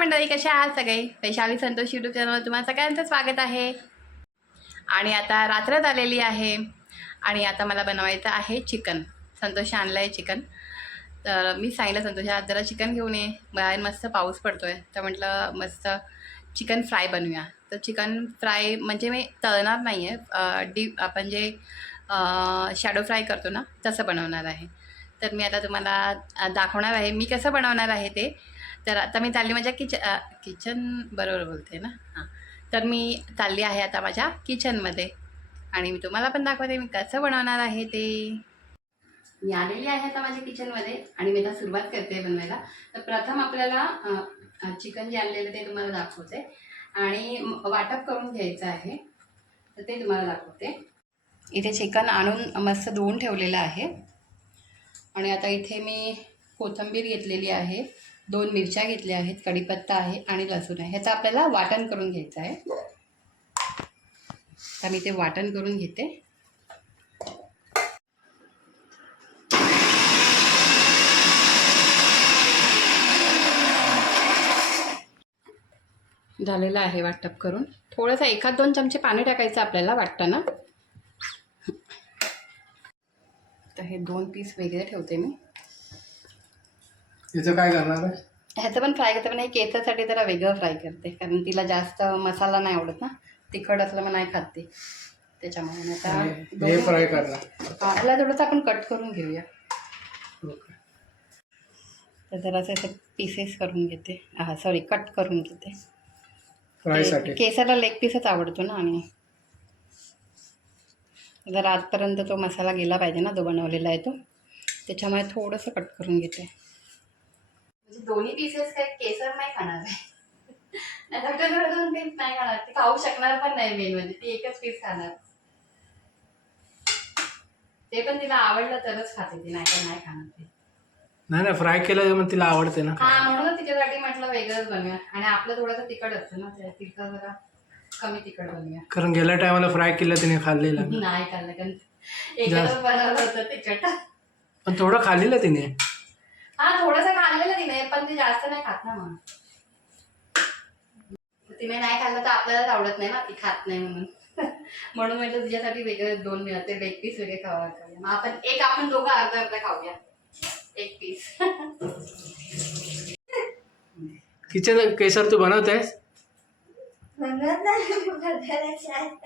मंडळी कशा आहात सगळे? वैशाली संतोष यूट्यूब चॅनलवर तुम्हाला सगळ्यांचं स्वागत आहे. आणि आता रात्रच आलेली आहे. आणि आता मला बनवायचं आहे चिकन. संतोष आणलं आहे चिकन. तर मी सांगितलं संतोष आज जरा चिकन घेऊन ये. बाहेर मस्त पाऊस पडतो आहे तर म्हटलं मस्त चिकन फ्राय बनवूया. तर चिकन फ्राय म्हणजे मी तळणार नाही आहे डीप आपण जे शॅडो फ्राय करतो ना तसं बनवणार आहे. तर मी आता तुम्हाला दाखवणार आहे मी कसं बनवणार आहे ते. तर आता मी चालली माझ्या किच किचन बरोबर बोलते ना? हां. तर मी चालली आहे आता माझ्या किचनमध्ये आणि मी तुम्हाला पण दाखवते मी कसं बनवणार आहे ते. मी आलेली आहे आता माझ्या किचनमध्ये आणि मी आता सुरुवात करते बनवायला. तर प्रथम आपल्याला चिकन जे आणलेलं ते तुम्हाला दाखवते. आणि वाटप करून घ्यायचं आहे. तर ते तुम्हाला दाखवते. इथे चिकन आणून मस्त धुवून ठेवलेलं आहे. आणि आता इथे मी कोथिंबीर घेतलेली आहे. दोन मिरच्या घेतल्या आहेत कढीपत्ता आहे आणि लसूण आहे. ह्याचं आपल्याला वाटण करून घ्यायचं आहे. तर मी ते वाटण करून घेते. झालेलं आहे वाटप करून. थोडंसं एखाद दोन चमचे पाणी टाकायचं आपल्याला वाटतं ना तर हे दोन पीस वेगळे ठेवते मी. याचं काय करणार आहे? ह्याचं पण फ्राय करते पण हे केसासाठी जरा वेगळं फ्राय करते. कारण तिला जास्त मसाला नाही आवडत ना. तिखट असलं मग नाही खात ते. त्याच्यामुळे आता आणि फ्राय करणार ह्याला थोडंसं आपण कट करून घेऊया. तर जरासं असं पीसेस करून घेते. हा सॉरी कट करून घेते. फ्रायसाठी केसाला लेग पीसच आवडतो ना आणि जर आजपर्यंत तो मसाला गेला पाहिजे ना जो बनवलेला आहे तो. त्याच्यामुळे थोडंसं कट करून घेते. म्हणजे दोन्ही पीसेस काही केसर नाही खाणार. ते थोडं दोन पीस नाही खाणार. ती खाऊ शकणार पण नाही मेन म्हणजे ती एकच पीस खाणार. ते पण तिला आवडलं तरच खाते ती नाही तर नाही खाणार ती. नाही नाही फ्राय केलं तर मग तिला आवडते ना. हा म्हणून तिच्यासाठी म्हटलं वेगळंच बनवूया. आणि आपलं थोडंसं तिखट असतं ना त्या तिखट जरा कमी तिखट बनवूया. कारण गेल्या टायमाला फ्राय केलं तिने खाल्लेलं. नाही खाल्लं कारण एकच बनवलं होतं तिखट. पण थोडं खाल्लेलं तिने. हा थोडंसं खाल्लेलं तिने पण ते जास्त नाही खात ना मग तिने नाही खाल्लं तर आपल्यालाच आवडत नाही ना ती खात नाही म्हणून. म्हणून म्हटलं तुझ्यासाठी वेगळे दोन मिळते लेग पीस वेगळे खावा मग आपण एक आपण दोघं अर्धा अर्धा खाऊया. एक पीस किचन केसर तू बनवतेस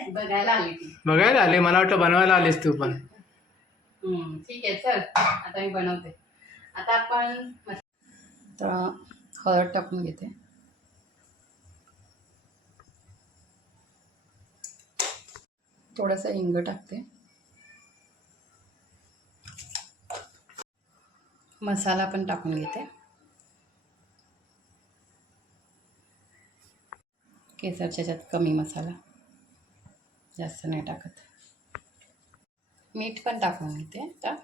बघायला आली ती. बघायला आले मला वाटतं बनवायला आलीस तू पण. ठीक आहे चल. आता मी बनवते. आता आपण तर हळद टाकून घेते. थोडंसं हिंग टाकते. मसाला पण टाकून घेते. केसरच्या ह्याच्यात कमी मसाला. जास्त नाही टाकत. मीठ पण टाकून घेते आता.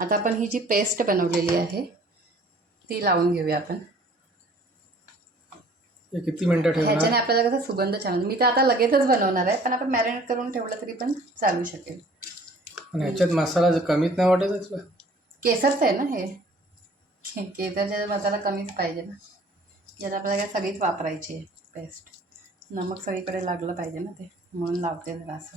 आता आपण ही जी पेस्ट बनवलेली आहे ती लावून घेऊया आपण. किती मिनिटं ठेवणार? ह्याच्याने आपल्याला कसं सुगंध छान मी तर आता लगेचच बनवणार आहे पण आपण मॅरिनेट करून ठेवलं तरी पण चालू शकेल. ह्याच्यात मसाला जर कमीच नाही वाटत तुला केसरचं आहे ना हे? केसरचा मसाला कमीच पाहिजे ना. यात आपल्याला काय सगळीच वापरायची आहे पेस्ट नमक सगळीकडे लागलं पाहिजे ना ते म्हणून लावते जरा असं.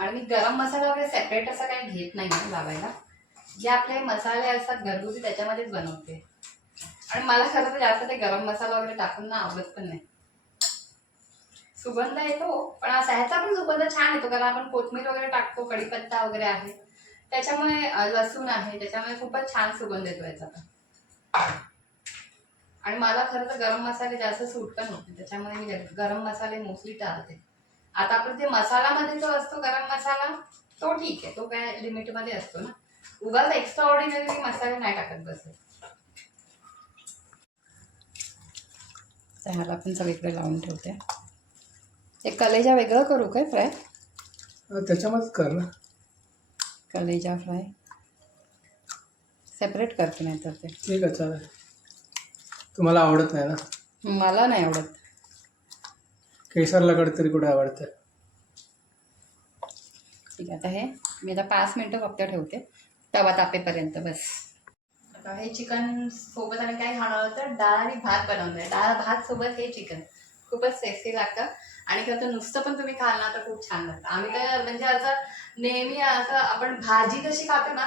आणि मी गरम मसाला वगैरे सेपरेट असा काही घेत नाही आहे लावायला जे आपले मसाले असतात घरगुती त्याच्यामध्येच बनवते. आणि मला खरं तर जास्त ते गरम मसाला वगैरे टाकून ना आवडत पण नाही. सुगंध येतो पण असा ह्याचा पण सुगंध छान येतो कारण आपण कोथमीर वगैरे टाकतो कढीपत्ता वगैरे आहे. त्याच्यामुळे लसूण आहे त्याच्यामुळे खूपच छान सुगंध येतो याचा पण. आणि मला खरं तर गरम मसाले जास्त सूट पण होते त्याच्यामुळे मी गरम मसाले मोस्टली टाळते. आता आपण ते मसालामध्ये जो असतो गरम मसाला तो ठीक आहे. तो काय लिमिटमध्ये असतो ना. उगाच एक्स्ट्रा ऑर्डिनरी मसाले नाही टाकत बसत तर ह्याला पण सगळीकडे लावून ठेवते. एक कलेजा वेगळं करू काय फ्राय? हा, त्याच्यामध्येच कर ना. कलेजा फ्राय. सेपरेट करते नाही तर ते. ठीक आहे चालेल. तुम्हाला आवडत नाही ना? मला नाही आवडत. केसरला कधीतरी कुठे आवडतं? ठीक आहे आता हे मी आता पाच मिनटं फक्त ठेवते. तवा तापेपर्यंत बस. आता हे चिकन सोबत आम्ही काय खाणार होतं डाळ आणि भात बनवलं आहे डाळ भात सोबत हे चिकन. खूपच टेस्टी लागतं. आणि खरं तर नुसतं पण तुम्ही खाल ना तर खूप छान लागतं. आम्ही तर म्हणजे असं नेहमी असं आपण भाजी कशी खातो ना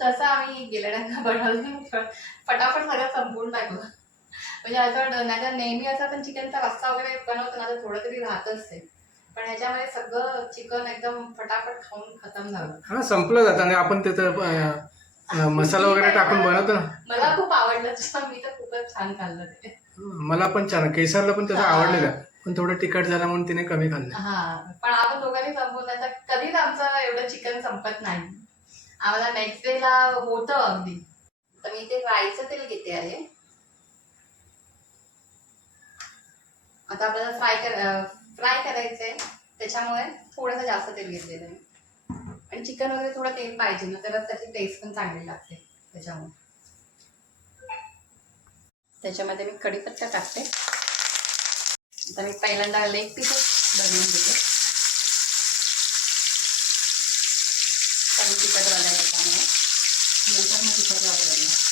तसं आम्ही गेल्या बनवलं फटाफट सगळं संपवून टाकलं. म्हणजे असं नाही तर नेहमी असं आपण चिकनचा रस्सा वगैरे बनवतो ना तर थोडं तरी राहतच ते. पण ह्याच्यामध्ये सगळं चिकन एकदम फटाफट खाऊन खतम झालं. हा संपलं जातं. आणि आपण त्याचं मसाला वगैरे टाकून बनवतो ना. मला खूप आवडलं मी तर खूपच छान खाल्लं ते. मला पण छान. केसरला पण हा. आवडलेलं पण थोडं तिखट झालं म्हणून तिने कमी खाल्लं. हा. पण आपण दोघांनी संपवून आता कधीच आमचं एवढं चिकन संपत नाही. आम्हाला नेक्स्ट डे ला होतं अगदी. तर मी ते राईचं तेल घेते आहे. आता आपल्याला फ्राय कर फ्राय करायचंय. त्याच्यामुळे थोडंसं जास्त तेल घेतलेलं आहे. आणि चिकन वगैरे थोडं तेल पाहिजे ना तर त्याची टेस्ट पण चांगली लागते त्याच्यामुळे. त्याच्यामध्ये मी कढीपत्ता टाकते. आता मी पहिल्यांदा लेग पीसच बनवून घेते कमी तिखट वाला आहे त्याच्यामुळे नंतर मग तिखट लागलं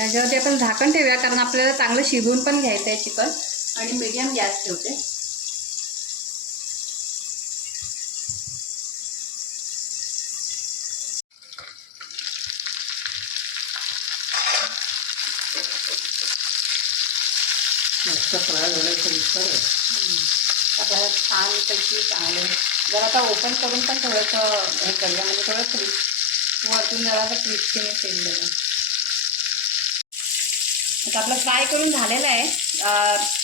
त्याच्यावरती आपण झाकण ठेवूया कारण आपल्याला चांगलं शिजवून पण घ्यायचं आहे चिकन आणि मीडियम गॅस ठेवते. छानपैकी चांगलं. जर आता ओपन करून पण थोडंसं हे करूया म्हणजे थोडं क्रिप वरतून जरा क्रिस्पीने देणं आता आपलं फ्राय करून झालेलं आहे.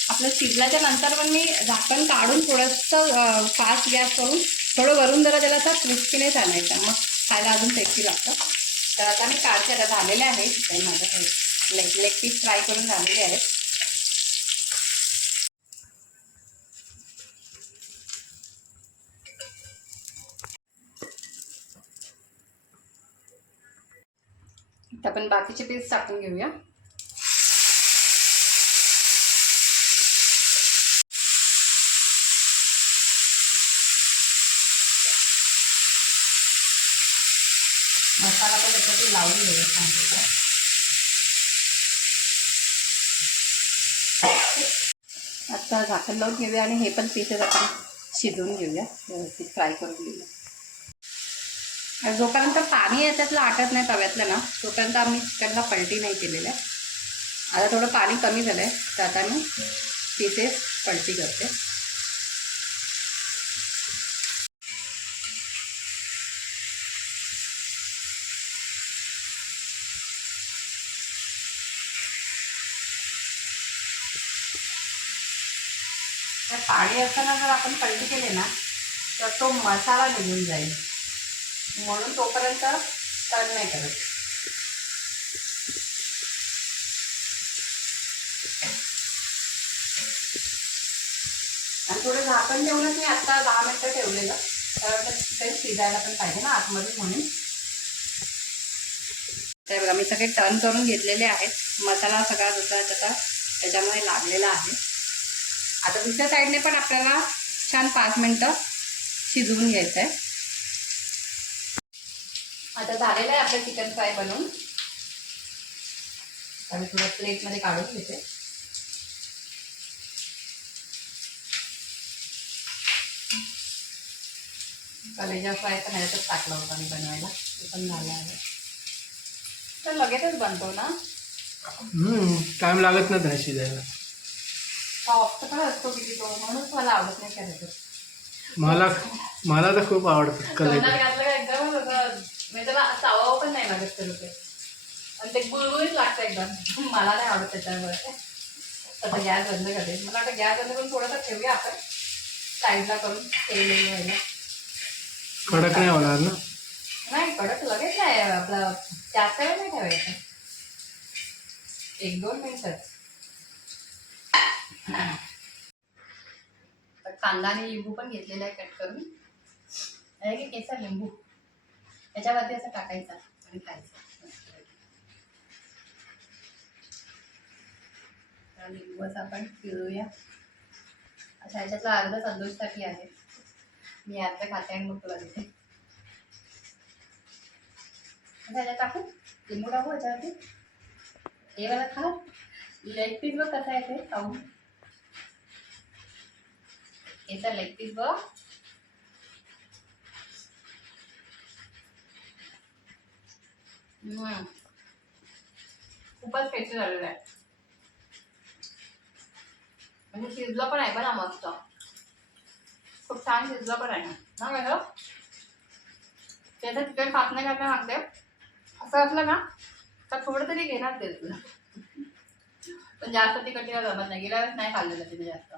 आपलं शिजल्याच्या नंतर पण मी झाकण काढून थोडंसं फास्ट गॅस करून थोडं वरून जरा त्याला असा क्रिस्पीनेच आणायचं मग खायला अजून टेस्टी लागतं. तर आता मी काढते. आता झालेले आहे. चिकन माझं लेग लेग पीस फ्राय करून झालेले आहेत. आपण बाकीचे पीस टाकून घेऊया मसाला पण त्याच्यात लावून घेऊया. सांगितलं आता झाकण लावून घेऊया आणि हे पण पीसेस आपण शिजवून घेऊया. व्यवस्थित फ्राय करून घेऊया. आणि जोपर्यंत पाणी याच्यातलं आटत नाही तव्यातलं ना तोपर्यंत आम्ही चिकनला पलटी नाही केलेलं आहे आता थोडं पाणी कमी झालं आहे तर आता मी पीसेस पलटी करते. पाणी असताना जर आपण पलटी केले ना तर तो मसाला निघून जाईल. म्हणून तोपर्यंत टर्न नाही करत. आणि थोडं झाकण ठेवूनच मी आत्ता दहा मिनटं ठेवलेलं कारण ते शिजायला पण पाहिजे ना आतमध्ये म्हणून. तर बघा मी सगळे टर्न करून घेतलेले आहेत. मसाला सगळा जसा त्याचा त्याच्यामध्ये लागलेला आहे. आता दुसऱ्या साईडने पण आपल्याला छान पाच मिनटं शिजवून घ्यायचं आहे. आता झालेलं आहे आपलं चिकन फ्राय बनवून. आम्ही थोडं प्लेटमध्ये काढून घेते. कलेजा फ्राय पण ह्याच्यात टाकला होता मी बनवायला. ते पण झालं आहे. तर लगेचच बनतो ना? टाइम लागत नाही त्याला शिजायला. सॉफ्ट पण असतो किती तो म्हणूनच मला आवडत नाही करायचं मला मला तर खूप आवडतं कलेजा तोंडात घातलं का एकदमच असं म्हणजे त्याला चावावं पण नाही लागत ते. रुपये आणि ते गुळगुळीत लागतं एकदम. मला नाही आवडत त्याच्यामुळे. आता गॅस बंद करते मला गॅस बंद करून थोडंसं ठेवूया आपण. साईडला करून तेल व्हायला कडक नाही होणार ना? नाही कडक लगेच नाही. आपलं जास्त वेळ नाही ठेवायचं. एक दोन मिनिटच तर कांदा आणि लिंबू पण घेतलेला आहे कट करून. आहे की केसर लिंबू. याच्यावरती असं टाकायचं आणि खायचं. लिंबू असं आपण पिळूया. अच्छा ह्याच्यातला अर्धा संतोषसाठी आहे. मी आता खाते आणि मग तुला देते. ह्याच्यात टाकू. लिंबू टाकू ह्याच्यावरती हे मला खा लेग पीस बघ कसा आहे ते खाऊ. याचा लेग पीस बघ. हम्म. खूपच टेस्टी झालेलं आहे. म्हणजे शिजलं पण आहे बघा मस्त. खूप छान शिजलं पण आहे. ना मॅडम त्याचं चिकन खात नाही खात मागते असं असलं ना तर थोडं तरी घेणार ते तुला. पण जास्त तिकट तिला जमत नाही. गेल्या वेळेस नाही खाल्लेलं तिने जास्त.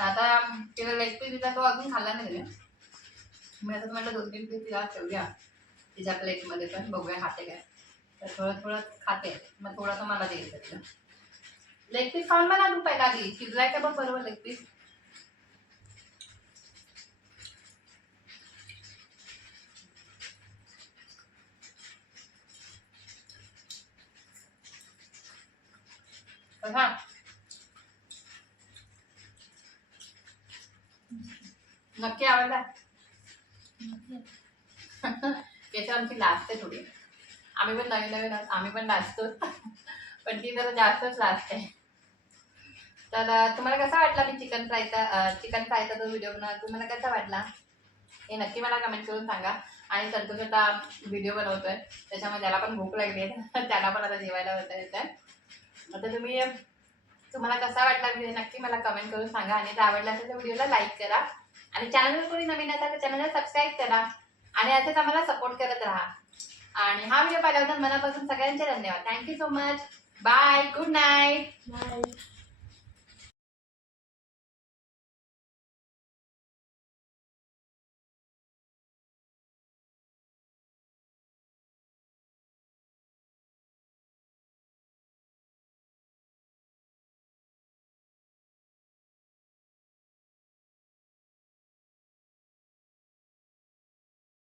तर आता तिला लेग पीस दिला तो अजून खाल्ला नाही तिने मी आता म्हटलं दोन तीन पीस तिला ठेवूया. तिच्या प्लेटमध्ये पण बघूया खाते काय. तर थोडं थोडं खाते. मग थोडंसं मला द्यायचं लेग पीस खाऊन मला तू पहिला आधी. शिजलाय का बघ बरोबर लेग पीस हां नक्की आवडला. त्याच्या आमची लास्ट आहे थोडी. आम्ही पण नवीन नवीन आम्ही पण लाजतो पण ती जरा जास्तच लास्ट आहे. तर तुम्हाला कसा वाटला मी चिकन फ्रायचा चिकन फ्रायचा तो व्हिडिओ बनवा तुम्हाला कसा वाटला? हे नक्की मला कमेंट करून सांगा. आणि संतोष आता व्हिडिओ बनवतोय. त्याच्यामुळे त्याला पण भूक लागली आहे. त्याला पण आता जेवायला होतं येतं आता तुम्ही तुम्हाला कसा वाटला व्हिडिओ नक्की मला कमेंट करून सांगा. आणि जर आवडला असेल तर व्हिडिओला लाईक करा. आणि चॅनलवर कोणी नवीन असाल तर चॅनलला सबस्क्राईब करा. आणि असेच आम्हाला सपोर्ट करत राहा. आणि हा व्हिडिओ पाहिल्याबद्दल मनापासून सगळ्यांचे धन्यवाद. Thank you so much bye good night bye